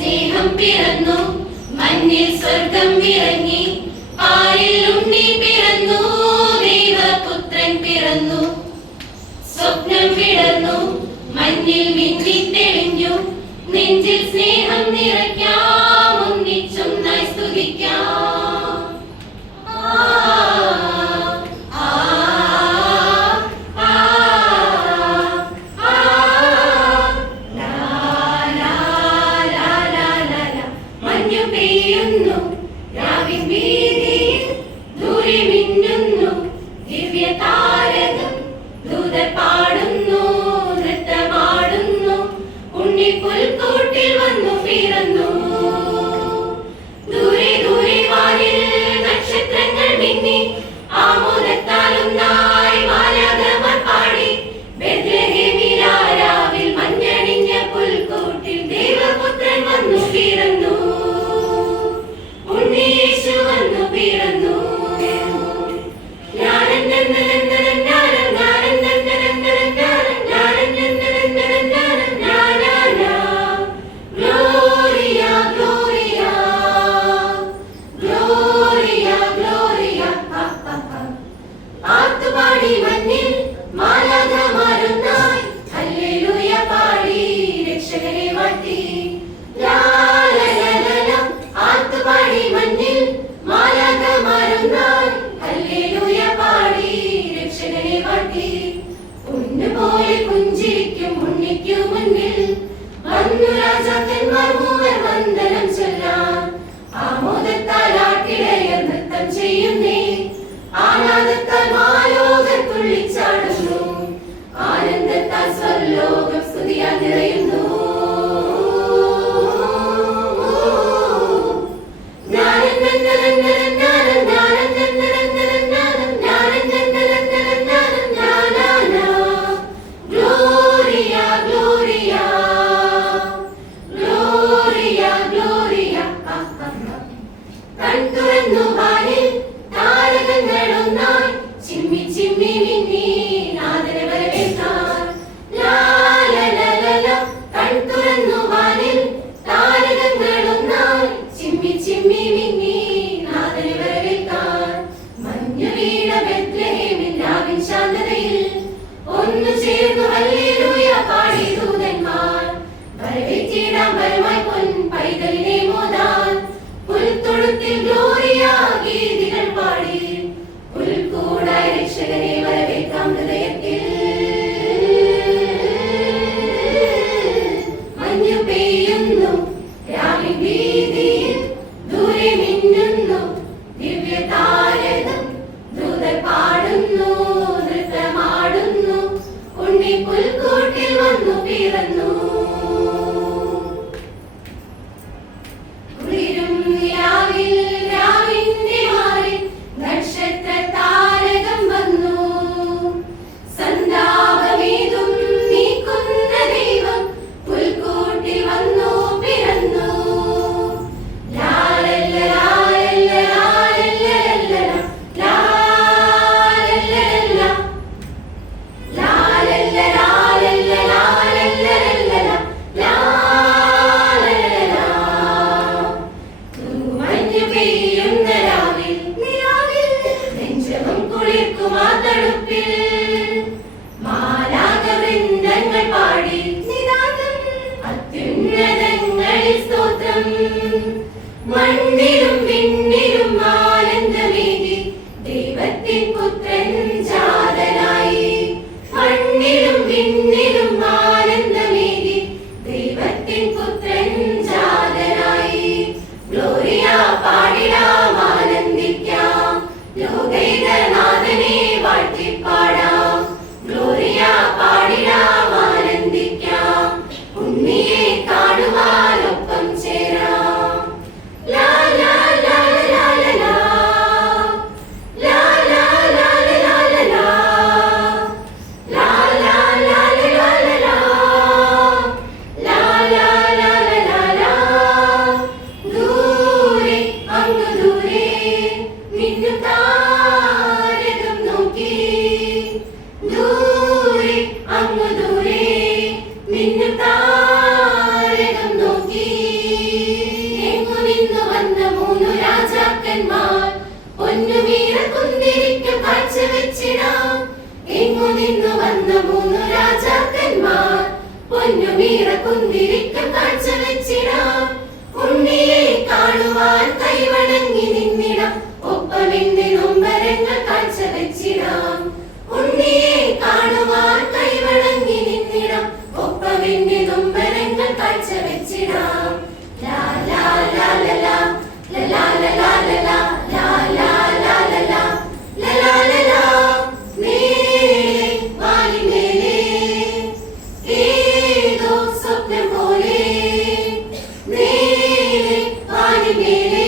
സ്നേഹം പിറന്നു, മണ്ണിൽ സ്വർഗം ഇറങ്ങി, പാലിൽ ഉണ്ണി പിറന്നു, ദൈവപുത്രൻ പിറന്നു. സ്വപ്നം വിടർന്നു, മഞ്ഞിൽ മിന്നി തെളിഞ്ഞു, നെഞ്ചിൽ സ്നേഹം നിറയ്ക്കാം, ഒന്നിച്ചൊന്നായി സ്തുതിക്കാം. പുൽക്കൂട്ടിൽ വന്നു പിറന്നു, ദൂരെ ദൂരെ വാനിൽ നക്ഷത്രങ്ങൾ മിന്നി, ആമോദത്താലൊന്നായി മാലാഖമാർ പാടി. ബെത്ലഹേമിലാരാവിൽ മഞ്ഞണിഞ്ഞ പുൽക്കൂട്ടിൽ ദൈവപുത്രൻ വന്നു പിറന്നു, ഉണ്ണി യേശു വന്നു പിറന്നു. പോലെ പുഞ്ചിരിക്കും ഉണ്ണിക്കു മുന്നിൽ വന്നു രാജാക്കന്മാർ മൂവർ വന്ദനം ചൊല്ലാൻ. ആമോദത്താൽ ആട്ടിടയർ നൃത്തം ചെയ്യുന്നേ, ആനാദത്താൽ മാലോകർ തുള്ളിച്ചാടുന്നു, ആനന്ദത്താൽ സ്വർലോകം സ്തുതിയാൽ നിറയുന്നു. ഒന്നു ചേർന്നു ഹല്ലേലൂയ പാടി ദൂതന്മാർ, വരവേറ്റിടാം വരമായി പൊൻ പൈതലിനെ മോദാൻ. പുൽത്തൊഴുത്തിൽ ഗ്ലോറിയ ഗീതികൾ പാടി, പുൽക്കൂടായി രക്ഷകനെ വരവേൽക്കാം ഹൃദയത്തിൽ. മഞ്ഞു പെയ്യുന്നു രാവിൻ വീതിയിൽ, ദൂരെ മിന്നുന്നു ദിവ്യതാരകം, ദൂതർ പാടുന്നു നൃത്തമാടുന്നു, ഉണ്ണി പുൽക്കൂട്ടിൽ വന്നു പിറന്നു. കുളിരും നിലാവിൽ രാവിന്റെ മാറിൽ നക്ഷത്ര താരകം വന്നു, സന്താപമേതും നീക്കുന്ന ദൈവം പുൽക്കൂട്ടിൽ വന്നു പിറന്നു. മണ്ണിലും വിണ്ണിലും ആനന്ദമേകി ദൈവത്തിൻ പുത്രൻ ജാതനായി. മണ്ണിലും വിണ്ണിലും ആനന്ദമേകി ദൈവത്തിൻ പുത്രൻ ജാതനായി. ഗ്ലോറിയ പാടിടാം ആനന്ദിക്കാം, ലോകൈകനാഥനെ വാഴ്ത്തിപ്പാടാം. ഗ്ലോറിയ പാടിടാം ആനന്ദിക്കാം, ഉണ്ണിയെ കാണുവാനൊപ്പം ചേരാം. ലാ ലാ വന്ന മൂന്നു രാജാക്കന്മാർ പൊന്നുമീറ കുന്തിരിക്കം കാഴ്ച വെച്ചിടാം. ഉണ്ണിയെ കാണുവാൻ കൈവണങ്ങി നിന്നിടാം. ഒപ്പമെന്റെ നൊമ്പരങ്ങൾ കാഴ്ച വെച്ചിടാം. ഉണ്ണിയെ കാണുവാൻ കൈവണങ്ങി നിന്നിടാം. ഒപ്പമെന്റെ നൊമ്പരങ്ങൾ കാഴ്ച വെച്ചിടാം. ലാ ലാ ലാ ലാ ലാ ലാ ലാ ലാ ലാ ലാ ലാ ലാ ലാ ലാ ലാ ലാ ലാ ലാ. മേലെ വാലിമേലെ ഏതോ സ്വപ്നം പോലെ, മേലെ വാലിമേലെ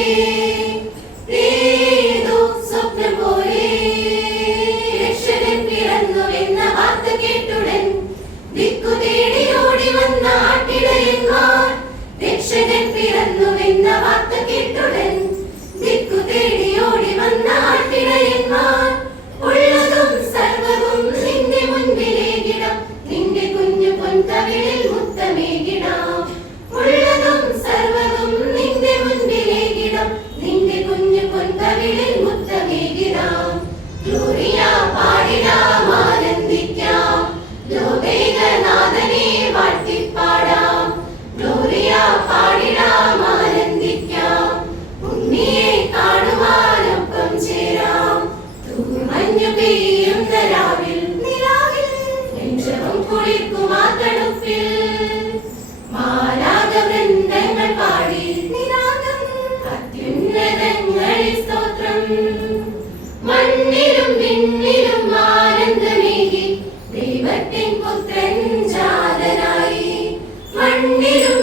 ഏതോ സ്വപ്നം പോലെ. രക്ഷകൻ പിറന്നുവെന്ന വാർത്ത കേട്ടുടൻ ദിക്കു തേടി ഓടി വന്ന ആട്ടിടയന്മാർ. രക്ഷകൻ പിറന്നുവെന്ന വാർത്ത കേട്ടുടൻ ദിക്കു തേടി ഓടി വന്ന ആട്ടിടയന്മാർ. ഉള്ളതും സർവ്വവും നിന്റെ മുൻപിലേകിടാം. നിന്റെ കുഞ്ഞു പൊൻതവിളിൽ മുത്തമേകിടാം. ഉള്ളതും സർവ്വവും നിന്റെ മുൻപിലേകിടാം. നിന്റെ കുഞ്ഞു പൊൻതവിളിൽ മുത്തമേകിടാം. ഗ്ലോറിയ പാടിടാം, ആനന്ദിക്കാം, ലോകൈകനാഥനെ വാഴ്ത്തിപ്പാടാം. ഗ്ലോറിയ പാടിടാം, ആനന്ദിക്കാം, ഉണ്ണിയെ കാണുവാനൊപ്പം ചേരാം. തൂമഞ്ഞു പെയ്യുന്ന രാവിൽ നെഞ്ചവും കുളിർക്കുമാ തണുപ്പിൽ മാലാഖ വൃന്ദങ്ങൾ പാടി അത്യുന്നതങ്ങളിൽ സ്തോത്രം. മണ്ണിലും വിണ്ണിലും ആനന്ദമേകി ദൈവത്തിൻ പുത്രൻ ജാതനായി. മണ്ണിലും